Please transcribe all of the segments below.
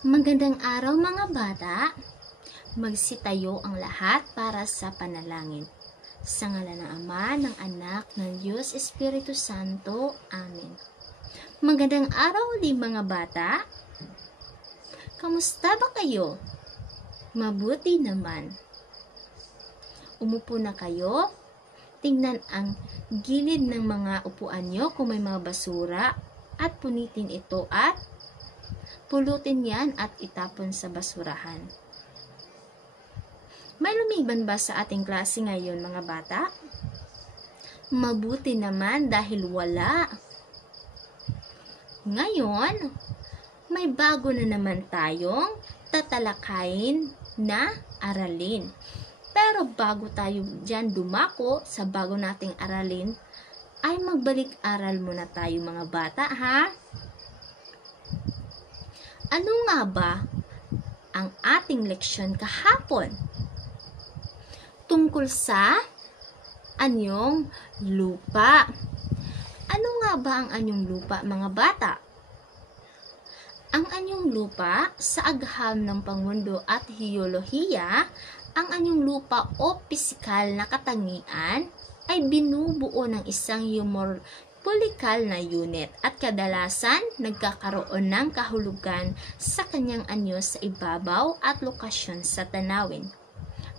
Magandang araw mga bata! Magsitayo ang lahat para sa panalangin. Sa ngalan ng Ama, ng Anak, ng Diyos Espiritu Santo. Amen. Magandang araw ulit mga bata! Kamusta ba kayo? Mabuti naman. Umupo na kayo. Tingnan ang gilid ng mga upuan nyo kung may mga basura at punitin ito at pulutin yan at itapon sa basurahan. May lumiban ba sa ating klase ngayon mga bata? Mabuti naman dahil wala. Ngayon, may bago na naman tayong tatalakayin na aralin. Pero bago tayo dyan dumako sa bago nating aralin, ay magbalik-aral muna tayo mga bata ha? Ano nga ba ang ating leksyon kahapon? Tungkol sa anyong lupa. Ano nga ba ang anyong lupa, mga bata? Ang anyong lupa, sa agham ng pangmundo at hiyolohiya, ang anyong lupa o pisikal na katangian ay binubuo ng isang geomorpholikal na unit at kadalasan nagkakaroon ng kahulugan sa kanyang anyo sa ibabaw at lokasyon sa tanawin.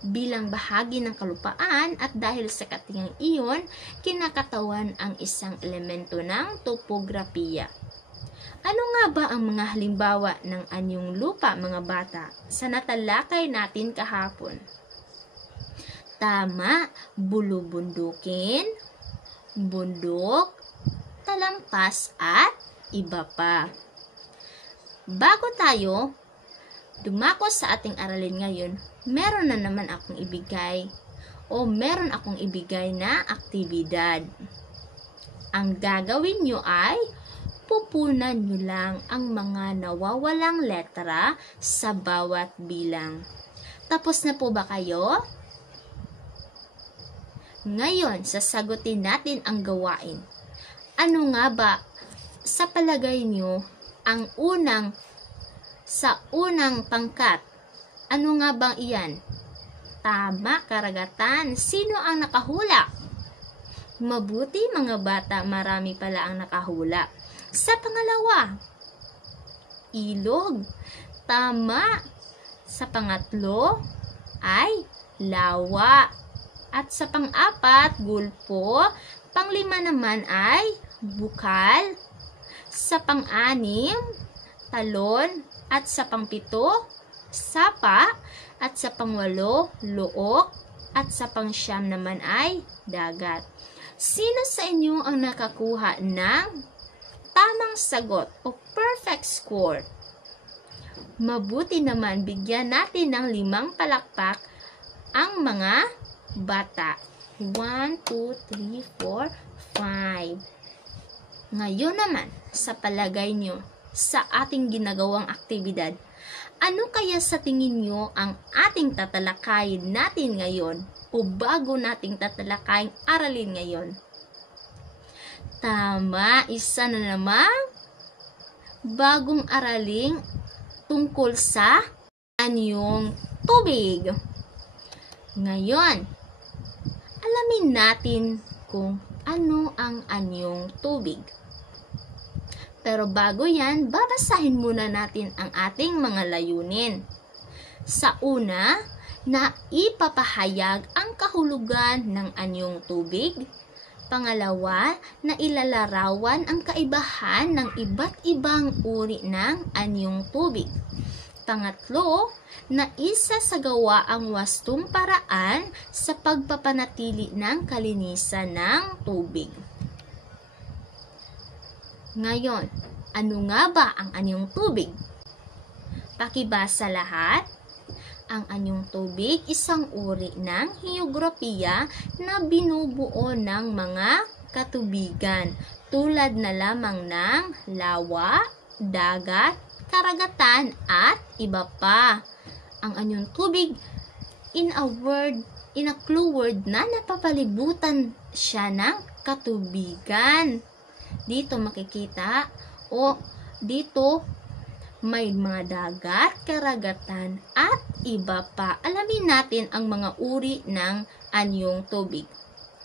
Bilang bahagi ng kalupaan at dahil sa katingang iyon, kinakatawan ang isang elemento ng topografiya. Ano nga ba ang mga halimbawa ng anyong lupa mga bata sa natalakay natin kahapon? Tama, bulubundukin, bundok, talampas at iba pa. Bago tayo dumako sa ating aralin ngayon, meron akong ibigay na aktibidad. Ang gagawin nyo ay pupunan nyo lang ang mga nawawalang letra sa bawat bilang. Tapos na po ba kayo? Ngayon, sasagutin natin ang gawain. Ano nga ba sa palagay nyo ang unang pangkat? Ano nga bang iyan? Tama, karagatan. Sino ang nakahula? Mabuti mga bata, marami pala ang nakahula. Sa pangalawa, ilog. Tama. Sa pangatlo ay lawa. At sa pang-apat, gulpo. Panglima naman ay bukal. Sa pang-anim, talon. At sa pang-pito, sapa. At sa pang-walo, luok. At sa pang-siyam naman ay dagat. Sino sa inyo ang nakakuha ng tamang sagot o perfect score? Mabuti naman, bigyan natin ng 5 palakpak ang mga bata. 1, 2, 3, 4, 5. Ngayon naman, sa palagay nyo, sa ating ginagawang aktibidad, ano kaya sa tingin nyo ang ating tatalakayin natin ngayon o bago nating tatalakayin aralin ngayon? Tama, isa na namang bagong araling tungkol sa anyong tubig. Ngayon, alamin natin kung ano ang anyong tubig. Pero bago yan, babasahin muna natin ang ating mga layunin. Sa una, na ipapahayag ang kahulugan ng anyong tubig. Pangalawa, na ilalarawan ang kaibahan ng iba't ibang uri ng anyong tubig. Pangatlo, na isasagawa ang wastong paraan sa pagpapanatili ng kalinisan ng tubig. Ngayon, ano nga ba ang anyong tubig? Pakibasa lahat. Ang anyong tubig, isang uri ng heograpiya na binubuo ng mga katubigan tulad na lamang ng lawa, dagat, karagatan at iba pa. Ang anyong tubig, in a clue word na napapalibutan siya ng katubigan. Dito makikita o dito May mga dagat, karagatan, at iba pa. Alamin natin ang mga uri ng anyong tubig.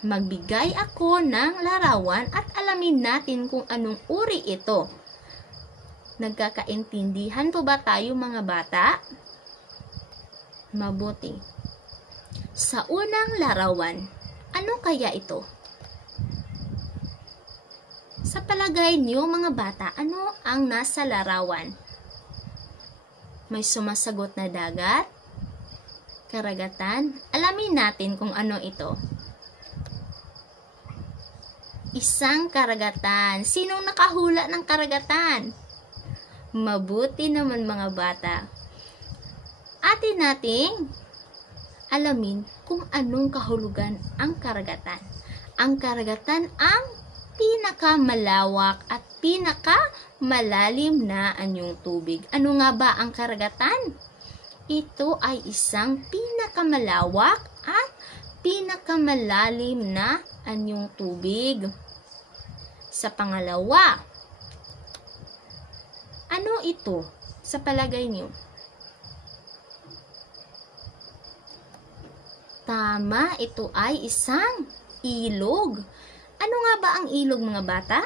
Magbigay ako ng larawan at alamin natin kung anong uri ito. Nagkakaintindihan po ba tayo mga bata? Mabuti. Sa unang larawan, ano kaya ito? Sa palagay niyo mga bata, ano ang nasa larawan? May sumasagot na dagat, karagatan. Alamin natin kung ano ito. Isang karagatan. Sinong nakahula ng karagatan? Mabuti naman mga bata. Atin nating alamin kung anong kahulugan ang karagatan. Ang karagatan ang pinakamalawak at pinakamalalim na anyong tubig. Ano nga ba ang karagatan? Ito ay isang pinakamalawak at pinakamalalim na anyong tubig. Sa pangalawa, ano ito sa palagay niyo? Tama, ito ay isang ilog. Ano nga ba ang ilog mga bata?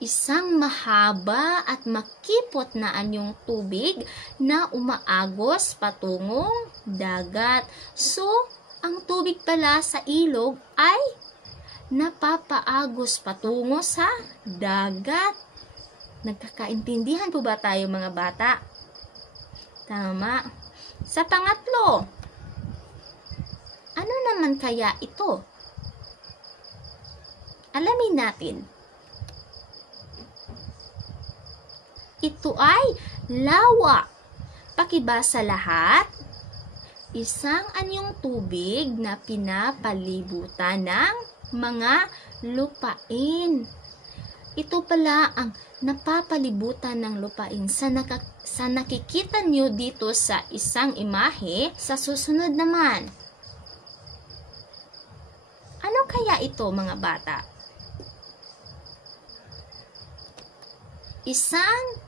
Isang mahaba at makipot na anyong tubig na umaagos patungong dagat. So, ang tubig pala sa ilog ay napapaagos patungo sa dagat. Nagkakaintindihan po ba tayo mga bata? Tama. Sa pangatlo, ano naman kaya ito? Alamin natin. Ito ay lawa. Pakibasa lahat. Isang anyong tubig na pinapalibutan ng mga lupain. Ito pala ang napapalibutan ng lupain. Sa nakikita nyo dito sa isang imahe, sa susunod naman. Ano kaya ito mga bata? Isang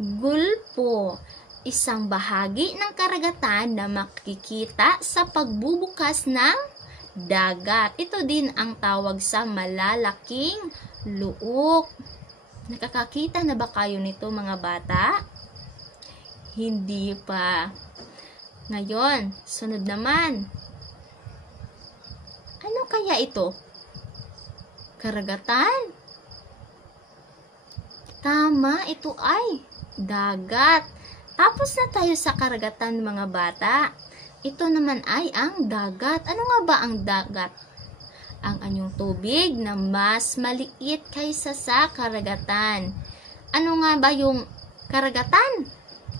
gulpo, isang bahagi ng karagatan na makikita sa pagbubukas ng dagat. Ito din ang tawag sa malalaking luok. Nakakakita na ba kayo nito mga bata? Hindi pa. Ngayon, sunod naman. Ano kaya ito? Karagatan? Tama, ito ay dagat. Tapos na tayo sa karagatan mga bata. Ito naman ay ang dagat. Ano nga ba ang dagat? Ang anyong tubig na mas maliit kaysa sa karagatan. Ano nga ba yung karagatan?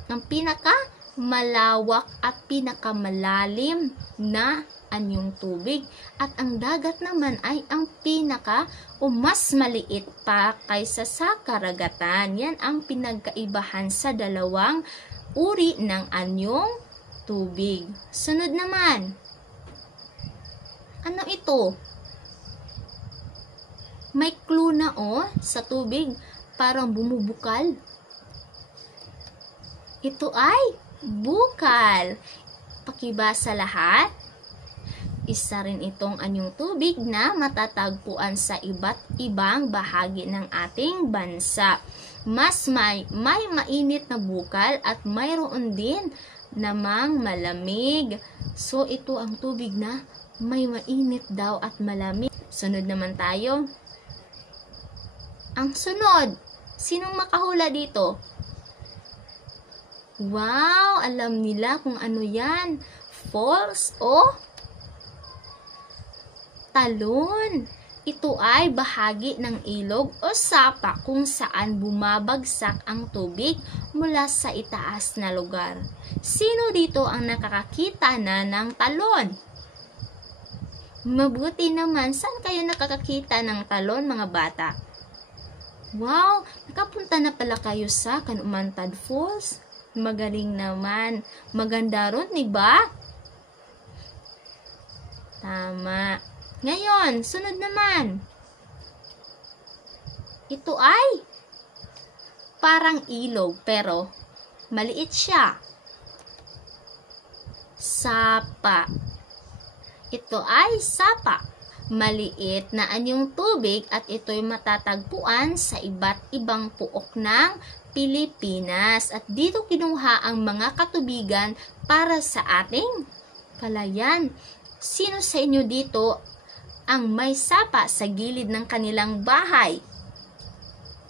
Ang pinakamalawak at pinakamalalim na anyong tubig. At ang dagat naman ay ang pinaka o mas maliit pa kaysa sa karagatan. Yan ang pinagkaibahan sa dalawang uri ng anyong tubig. Sunod naman. Ano ito? May clue na sa tubig. Parang bumubukal. Ito ay bukal. Pakibasa lahat. Isa rin itong anyong tubig na matatagpuan sa iba't ibang bahagi ng ating bansa. Mas may mainit na bukal at mayroon din namang malamig. So, ito ang tubig na may mainit daw at malamig. Sunod naman tayo. Ang sunod, sinong makahula dito? Wow, alam nila kung ano yan. Falls o talon. Ito ay bahagi ng ilog o sapa kung saan bumabagsak ang tubig mula sa itaas na lugar. Sino dito ang nakakakita na ng talon? Mabuti naman, saan kayo nakakakita ng talon mga bata? Wow, nakapunta na pala kayo sa Kanumantad Falls. Magaling naman. Maganda ron, diba? Tama. Ngayon, sunod naman. Ito ay Parang ilog pero maliit siya. Sapa. Ito ay sapa. Maliit na anyong tubig at ito'y matatagpuan sa iba't ibang puok ng Pilipinas. At dito kinuha ang mga katubigan para sa ating palayan. Sino sa inyo dito ang may sapa sa gilid ng kanilang bahay?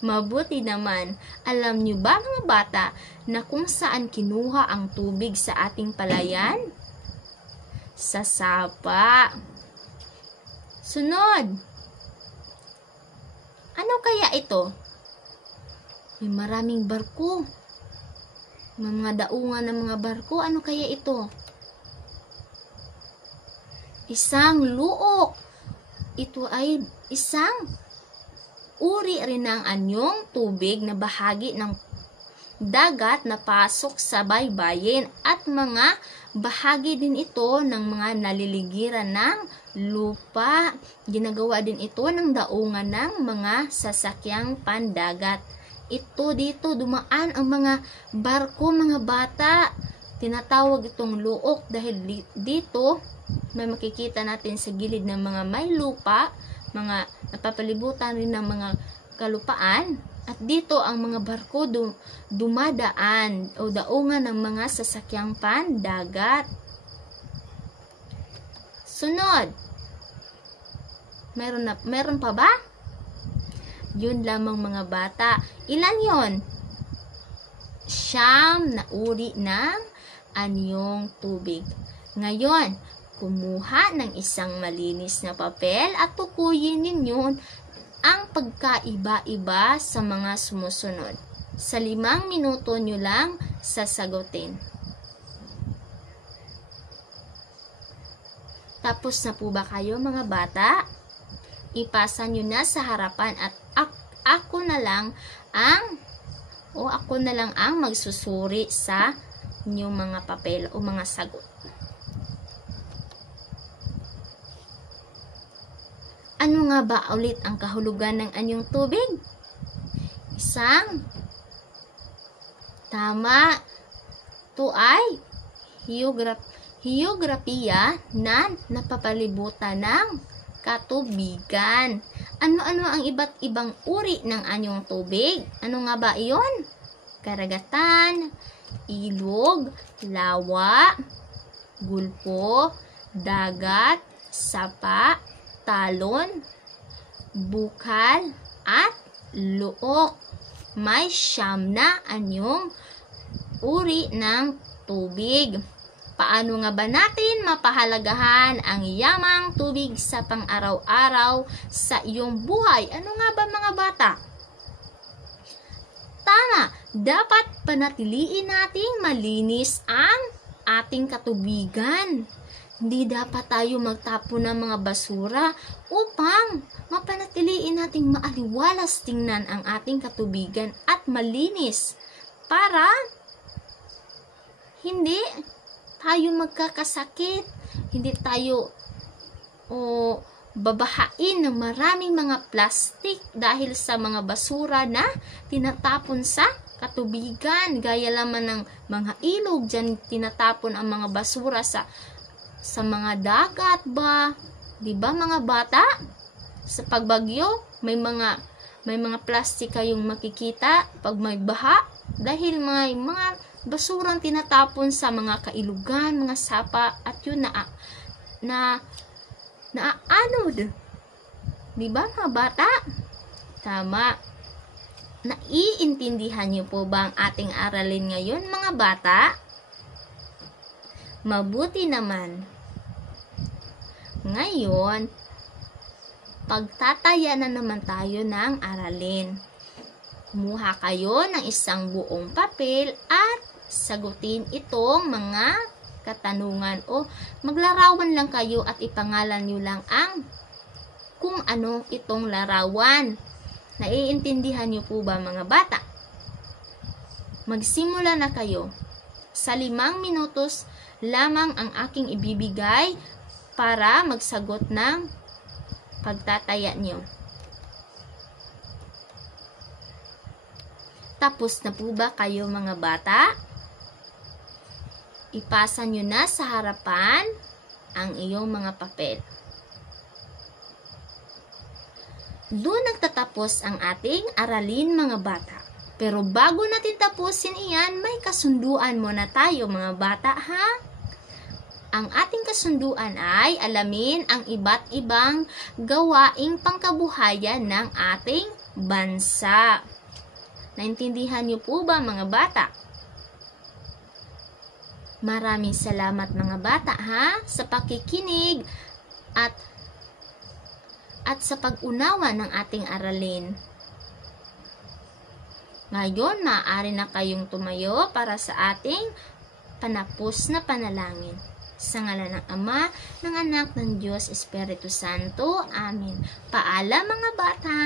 Mabuti naman. Alam niyo ba mga bata na kung saan kinuha ang tubig sa ating palayan? Sa sapa. Sunod. Ano kaya ito? May maraming barko. May mga daungan ng mga barko. Ano kaya ito? Isang luok. Ito ay isang uri rin ng anyong tubig na bahagi ng dagat na pasok sa baybayin at mga bahagi din ito ng mga naliligiran ng lupa. Ginagawa din ito ng daungan ng mga sasakyang pandagat. Ito dito dumaan ang mga barko, mga bata. Tinatawag itong luok dahil dito may makikita natin sa gilid ng mga may lupa, mga napapalibutan rin ng mga kalupaan, at dito ang mga barko dumadaan o daungan ng mga sasakyang pandagat. Sunod. Meron pa ba? Yun lamang mga bata. Ilan yon? 9 na uri ng anyong tubig. Ngayon, kumuha ng isang malinis na papel at tukuyin ninyo ang pagkaiba-iba sa mga sumusunod. Sa 5 minuto nyo lang sasagutin. Tapos na po ba kayo mga bata? Ipasa nyo na sa harapan at ako na lang ang magsusuri sa inyong mga papel o mga sagot. Ano nga ba ulit ang kahulugan ng anyong tubig? Isang. Tama. Ito ay hiograpiya na napapalibutan ng katubigan. Ano-ano ang iba't ibang uri ng anyong tubig? Ano nga ba iyon? Karagatan, ilog, lawa, gulpo, dagat, sapa, talon, bukal, at luok. May 9 na anyong uri ng tubig. Paano nga ba natin mapahalagahan ang yamang tubig sa pang-araw-araw sa iyong buhay? Ano nga ba mga bata? Tama, dapat panatiliin nating malinis ang ating katubigan. Hindi dapat tayo magtapon ng mga basura upang mapanatiliin nating maaliwalas tingnan ang ating katubigan at malinis para hindi tayo magkakasakit, hindi tayo babahain ng maraming mga plastik dahil sa mga basura na tinatapon sa katubigan. Gaya lamang ng mga ilog, dyan tinatapon ang mga basura sa mga dagat ba? Di ba mga bata? Sa pagbagyo, may mga plastik kayong makikita pag may baha dahil may mga basurang tinatapon sa mga kailugan, mga sapa, at yun naaanod. Di ba mga bata? Tama. Naiintindihan niyo po ba ang ating aralin ngayon mga bata? Mabuti naman. Ngayon, pagtataya na naman tayo ng aralin. Kumuha kayo ng isang buong papel at sagutin itong mga katanungan o maglarawan lang kayo at ipangalan nyo lang ang kung ano itong larawan. Naiintindihan nyo po ba mga bata? Magsimula na kayo. Sa 5 minutos lamang ang aking ibibigay para magsagot ng pagtataya nyo. Tapos na po ba kayo mga bata? Ipasa nyo na sa harapan ang iyong mga papel. Doon nagtatapos ang ating aralin mga bata. Pero bago natin tapusin iyan, may kasunduan muna tayo mga bata ha? Ang ating kasunduan ay alamin ang iba't ibang gawaing pangkabuhayan ng ating bansa. Naintindihan niyo po ba mga bata? Maraming salamat mga bata ha sa pakikinig at sa pag-unawa ng ating aralin. Ngayon, maaari na kayong tumayo para sa ating panapos na panalangin. Sa ngalan ng Ama, ng Anak, ng Diyos, Espiritu Santo. Amen. Paalam mga bata!